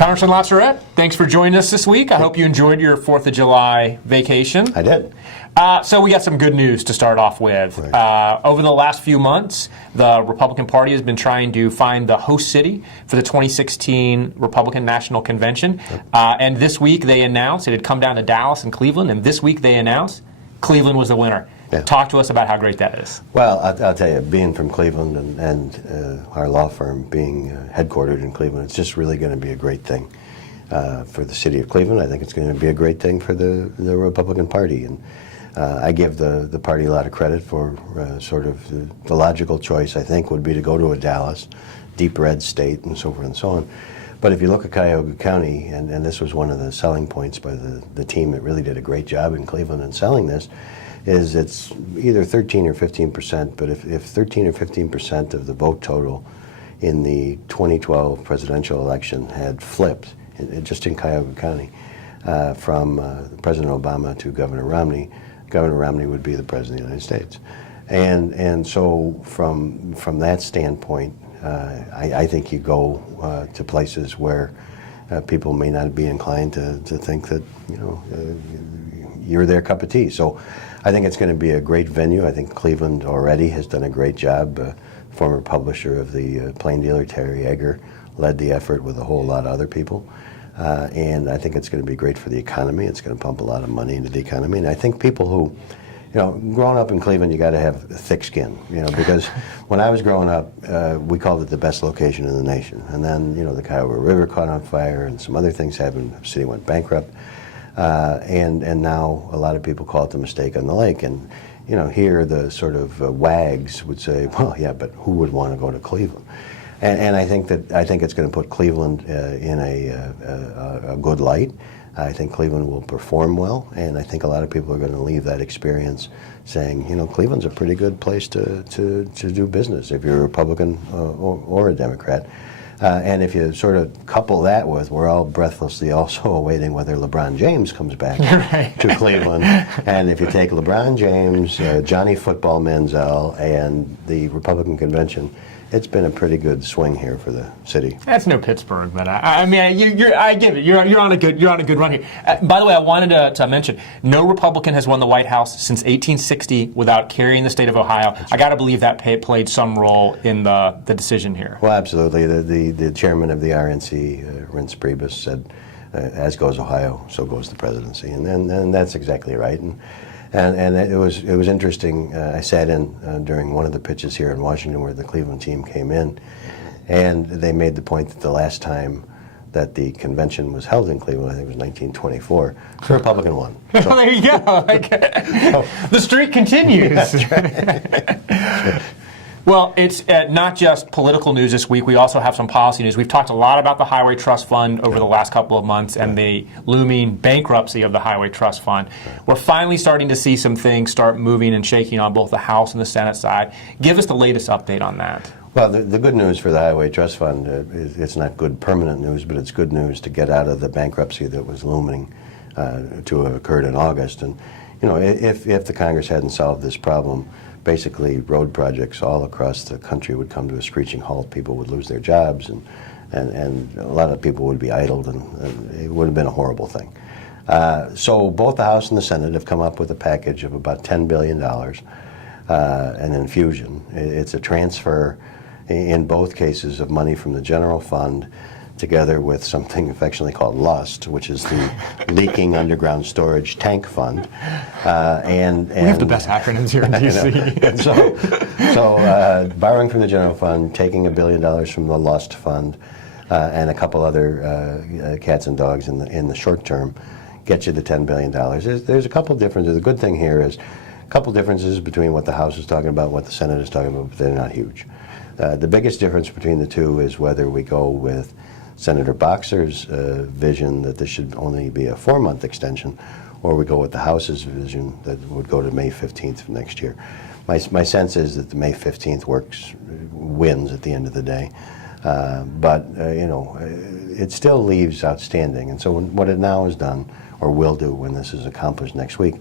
Congressman Lasseret, thanks for joining us this week. I hope you enjoyed your 4th of July vacation. I did. So we got some good news to start off with. Right. Over the last few months, the Republican Party has been trying to find the host city for the 2016 Republican National Convention. Yep. And this week they announced it had come down to Dallas and Cleveland, and this week they announced Cleveland was the winner. Yeah. Talk to us about how great that is. Well, I'll tell you, being from Cleveland and our law firm being headquartered in Cleveland, it's just really going to be a great thing for the city of Cleveland. I think it's going to be a great thing for the Republican Party. And I give the party a lot of credit for sort of the logical choice, I think, would be to go to a Dallas, deep red state, and so forth and so on. But if you look at Cuyahoga County, and this was one of the selling points by the team that really did a great job in Cleveland in selling this, is it's either 13 or 15%, but if 13 or 15% of the vote total in the 2012 presidential election had flipped, just in Cuyahoga County, from President Obama to Governor Romney would be the President of the United States. And so from that standpoint, I think you go to places where people may not be inclined to think that, you're their cup of tea. So I think it's going to be a great venue. I think Cleveland already has done a great job. Former publisher of the Plain Dealer, Terry Egger, led the effort with a whole lot of other people. And I think it's going to be great for the economy. It's going to pump a lot of money into the economy. And I think people who, growing up in Cleveland, you got to have thick skin, because when I was growing up, we called it the best location in the nation. And then, the Cuyahoga River caught on fire and some other things happened. The city went bankrupt. And now a lot of people call it the mistake on the lake. And, here the sort of wags would say, well, yeah, but who would want to go to Cleveland? And I think it's going to put Cleveland in a good light. I think Cleveland will perform well, and I think a lot of people are going to leave that experience saying, Cleveland's a pretty good place to do business if you're a Republican or a Democrat. And if you sort of couple that with, we're all breathlessly also awaiting whether LeBron James comes back to Cleveland. And if you take LeBron James, Johnny Football Manziel, and the Republican convention, it's been a pretty good swing here for the city. That's no Pittsburgh, but I mean, I give it. You're on a good run here. By the way, I wanted to mention, no Republican has won the White House since 1860 without carrying the state of Ohio. I got to believe that played some role in the decision here. Well, absolutely. The chairman of the RNC, Reince Priebus, said, "As goes Ohio, so goes the presidency," and that's exactly right. And it was interesting. I sat in during one of the pitches here in Washington where the Cleveland team came in, and they made the point that the last time that the convention was held in Cleveland, I think it was 1924, the Republican won. So, there you go. The streak continues. That's right. Well, it's not just political news this week. We also have some policy news. We've talked a lot about the Highway Trust Fund over the last couple of months and the looming bankruptcy of the Highway Trust Fund. We're finally starting to see some things start moving and shaking on both the House and the Senate side. Give us the latest update on that. Well, the good news for the Highway Trust Fund is it's not good permanent news, but it's good news to get out of the bankruptcy that was looming to have occurred in August. And, if the Congress hadn't solved this problem, basically road projects all across the country would come to a screeching halt. People would lose their jobs, and a lot of people would be idled, and it would have been a horrible thing. So both the House and the Senate have come up with a package of about $10 billion, an infusion. It's a transfer, in both cases, of money from the general fund together with something affectionately called LUST, which is the Leaking Underground Storage Tank Fund. And we have the best acronyms here in D.C. So borrowing from the general fund, taking $1 billion from the LUST fund, and a couple other cats and dogs in the short term, get you the $10 billion. There's a couple differences. The good thing here is a couple differences between what the House is talking about and what the Senate is talking about, but they're not huge. The biggest difference between the two is whether we go with Senator Boxer's vision that this should only be a 4-month extension, or we go with the House's vision that would go to May 15th of next year. My sense is that the May 15th wins at the end of the day. But it still leaves outstanding. And so what it now has done, or will do when this is accomplished next week,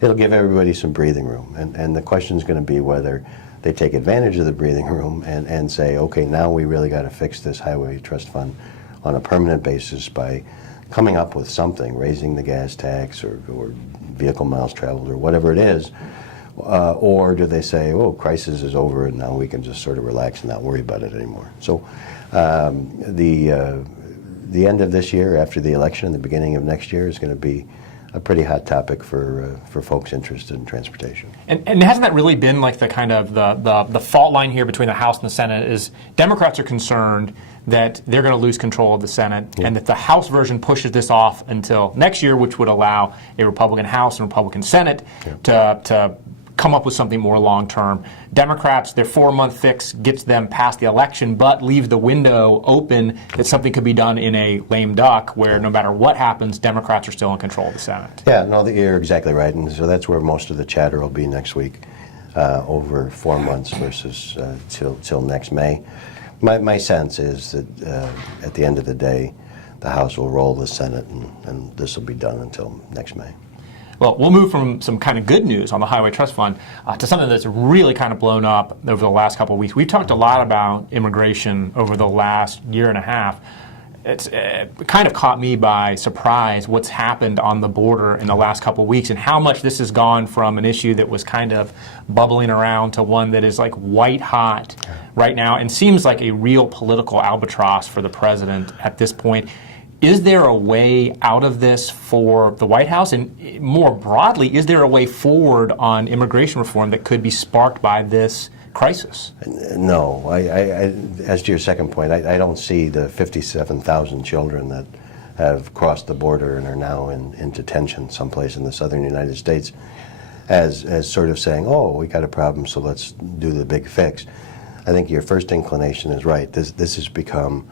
it'll give everybody some breathing room. And the question is going to be whether they take advantage of the breathing room and say, okay, now we really got to fix this Highway Trust Fund, on a permanent basis by coming up with something, raising the gas tax or vehicle miles traveled or whatever it is, or do they say, oh, crisis is over and now we can just sort of relax and not worry about it anymore? So the end of this year, after the election, and the beginning of next year is going to be a pretty hot topic for folks interested in transportation. And hasn't that really been like the kind of the fault line here between the House and the Senate is Democrats are concerned that they're going to lose control of the Senate and that the House version pushes this off until next year, which would allow a Republican House and Republican Senate to come up with something more long-term. Democrats, their 4-month fix gets them past the election, but leaves the window open that something could be done in a lame duck where no matter what happens, Democrats are still in control of the Senate. Yeah, no, you're exactly right. And so that's where most of the chatter will be next week, over 4 months versus till next May. My sense is that at the end of the day, the House will roll the Senate and this will be done until next May. Well, we'll move from some kind of good news on the Highway Trust Fund to something that's really kind of blown up over the last couple of weeks. We've talked a lot about immigration over the last year and a half. It kind of caught me by surprise what's happened on the border in the last couple of weeks and how much this has gone from an issue that was kind of bubbling around to one that is like white hot right now and seems like a real political albatross for the president at this point. Is there a way out of this for the White House? And more broadly, is there a way forward on immigration reform that could be sparked by this crisis? No. As to your second point, I don't see the 57,000 children that have crossed the border and are now in detention someplace in the southern United States as sort of saying, oh, we got a problem, so let's do the big fix. I think your first inclination is right. This has become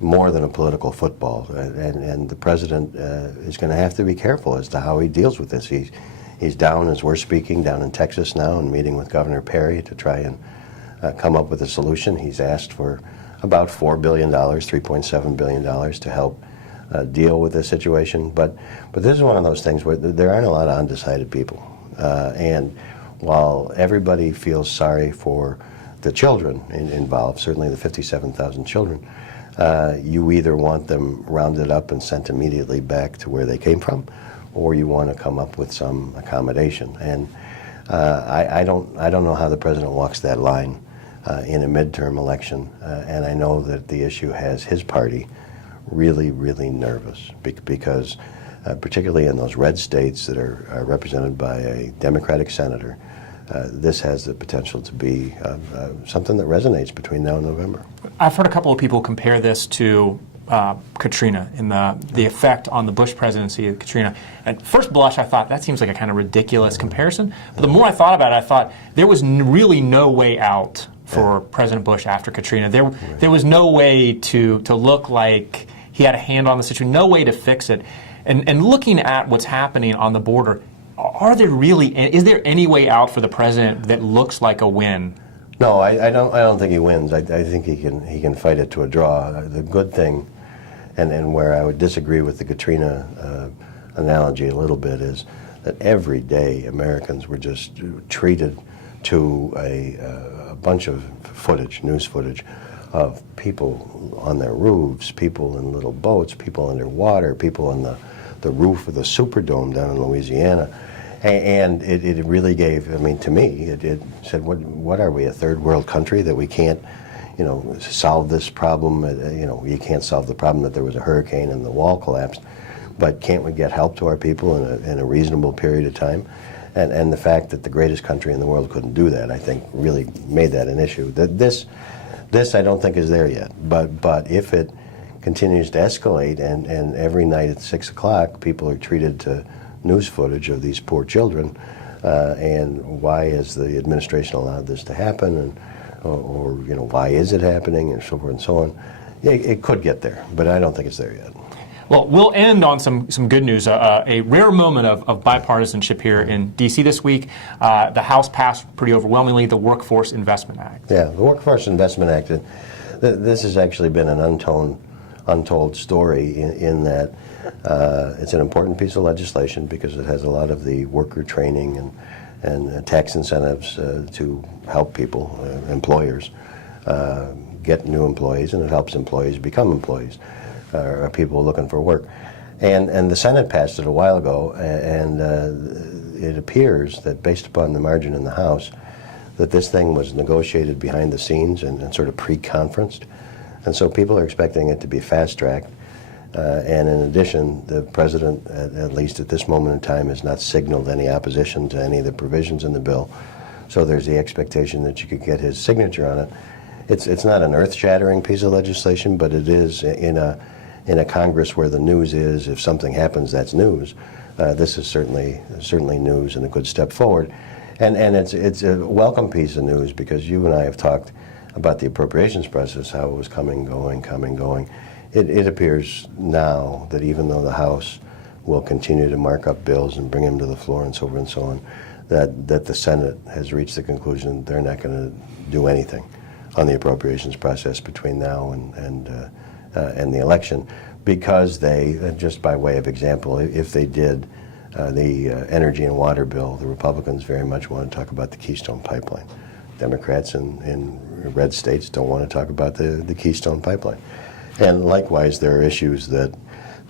more than a political football, and the president is going to have to be careful as to how he deals with this. He's down, as we're speaking, down in Texas now and meeting with Governor Perry to try and come up with a solution. He's asked for about $4 billion, $3.7 billion to help deal with this situation. But this is one of those things where there aren't a lot of undecided people. And while everybody feels sorry for the children involved, certainly the 57,000 children, you either want them rounded up and sent immediately back to where they came from, or you want to come up with some accommodation. And I don't know how the president walks that line in a midterm election. And I know that the issue has his party really, really nervous because particularly in those red states that are represented by a Democratic senator, this has the potential to be something that resonates between now and November. I've heard a couple of people compare this to Katrina and the effect on the Bush presidency of Katrina. At first blush, I thought that seems like a kind of ridiculous comparison. But the more I thought about it, I thought there was really no way out for President Bush after Katrina. There was no way to look like he had a hand on the situation, no way to fix it. And looking at what's happening on the border, is there any way out for the president that looks like a win? No, I don't think he wins. I think he can fight it to a draw. The good thing, and where I would disagree with the Katrina analogy a little bit, is that every day Americans were just treated to a bunch of news footage, of people on their roofs, people in little boats, people underwater, people on the roof of the Superdome down in Louisiana. And it really gave, to me, it said, what are we, a third world country that we can't, solve this problem? You can't solve the problem that there was a hurricane and the wall collapsed, but can't we get help to our people in a reasonable period of time? And the fact that the greatest country in the world couldn't do that, I think, really made that an issue. This I don't think is there yet, but if it continues to escalate and every night at 6 o'clock people are treated to news footage of these poor children, and why has the administration allowed this to happen, and or why is it happening, and so forth and so on. It could get there, but I don't think it's there yet. Well, we'll end on some good news. A rare moment of bipartisanship here in D.C. this week. The House passed pretty overwhelmingly the Workforce Investment Act. Yeah, the Workforce Investment Act. This has actually been an untold story in that it's an important piece of legislation because it has a lot of the worker training and tax incentives to help people, employers, get new employees, and it helps employees become employees. or people looking for work. And the Senate passed it a while ago, and it appears that based upon the margin in the House, that this thing was negotiated behind the scenes and sort of pre-conferenced. And so people are expecting it to be fast-tracked. And in addition, the President, at least at this moment in time, has not signaled any opposition to any of the provisions in the bill. So there's the expectation that you could get his signature on it. It's not an earth-shattering piece of legislation, but it is in a Congress where the news is, if something happens, that's news. This is certainly news and a good step forward. And it's a welcome piece of news, because you and I have talked about the appropriations process, how it was coming, going. It appears now that even though the House will continue to mark up bills and bring them to the floor and so forth and so on, that the Senate has reached the conclusion they're not going to do anything on the appropriations process between now and the election, because they, just by way of example, if they did the energy and water bill, the Republicans very much want to talk about the Keystone Pipeline. Democrats in red states don't want to talk about the Keystone Pipeline. And likewise, there are issues that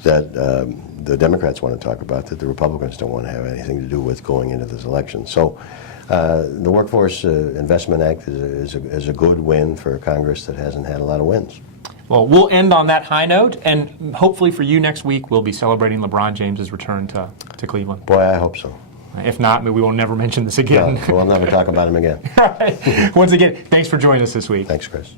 the Democrats want to talk about that the Republicans don't want to have anything to do with going into this election. So the Workforce Investment Act is a good win for a Congress that hasn't had a lot of wins. Well, we'll end on that high note, and hopefully for you next week, we'll be celebrating LeBron James's return to Cleveland. Boy, I hope so. If not, we will never mention this again. No, we'll never talk about him again. All right. Once again, thanks for joining us this week. Thanks, Chris.